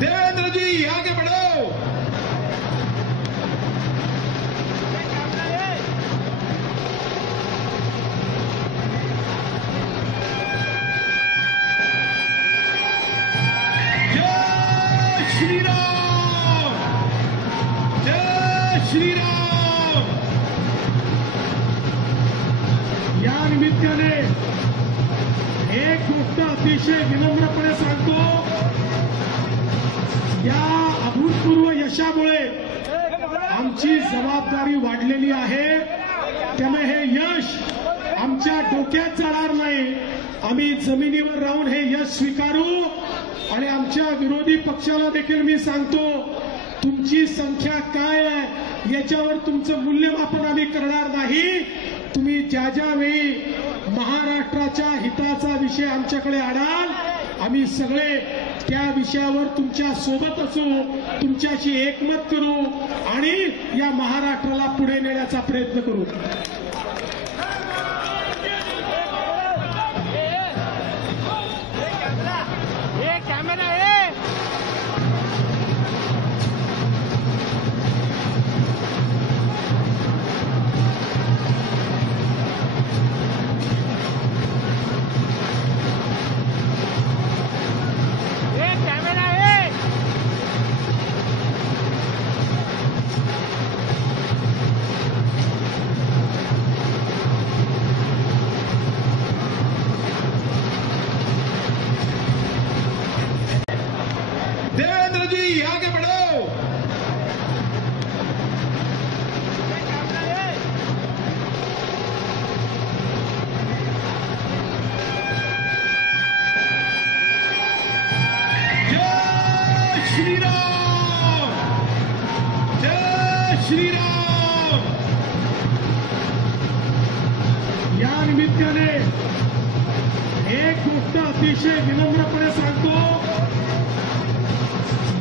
देवेंद्र जी आगे बढ़ो। जय श्री राम, जय श्री राम। या निमित्ताने एक गोष्ट अतिशय विनम्रपणे सांगतो, या अभूतपूर्व यशामुळे आमची जबाबदारी वाढलेली आहे। त्यामुळे हे यश आमच्या डोक्यात चढणार नाही, आम्ही जमिनीवर राहून हे यश स्वीकारू। आणि आमच्या विरोधी पक्षाला देखील मी सांगतो, तुमची संख्या काय आहे याच्यावर तुमचं मूल्यमापन आम्ही करणार नाही। तुम्ही ज्या ज्या वेळी महाराष्ट्राच्या हिताचा विषय आमच्याकडे आणाल, आम्ही सगळे त्या विषयावर तुमच्या सोबत असू, तुमच्याशी एकमत करू आणि या महाराष्ट्राला पुढे नेण्याचा प्रयत्न करू। देवेंद्र जी आगे बढ़ो। जय श्री राम, जय श्री राम। या निमित्ताने एक गोष्ट अतिशय विनम्रपणे सांगतो,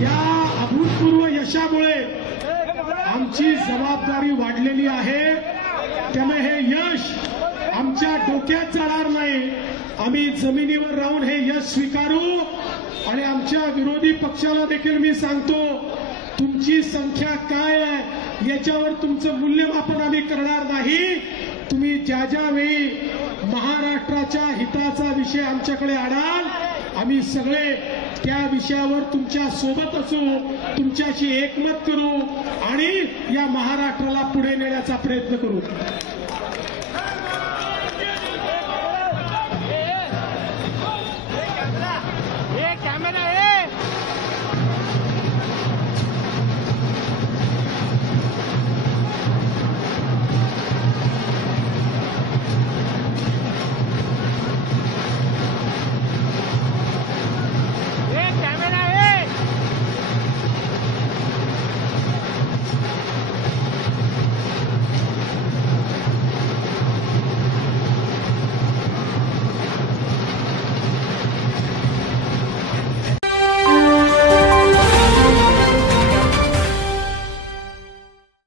या अभूतपूर्व यशामुळे आमची जबाबदारी वाढलेली आहे। त्यामुळे हे यश आमच्या डोक्यात चढणार नाही, आम्ही जमिनीवर राहून हे यश स्वीकारू। आणि आमच्या विरोधी पक्षाला देखील मी सांगतो, तुमची संख्या काय आहे याच्यावर तुमचं मूल्यमापन आम्ही करणार नाही। तुम्ही ज्या ज्या वेळी महाराष्ट्राच्या हिताचा विषय आमच्याकडे आणाल, आम्ही सगळे त्या विषयावर तुमच्या सोबत असू, तुमच्याशी एकमत करू आणि या महाराष्ट्राला पुढे नेण्याचा प्रयत्न करू।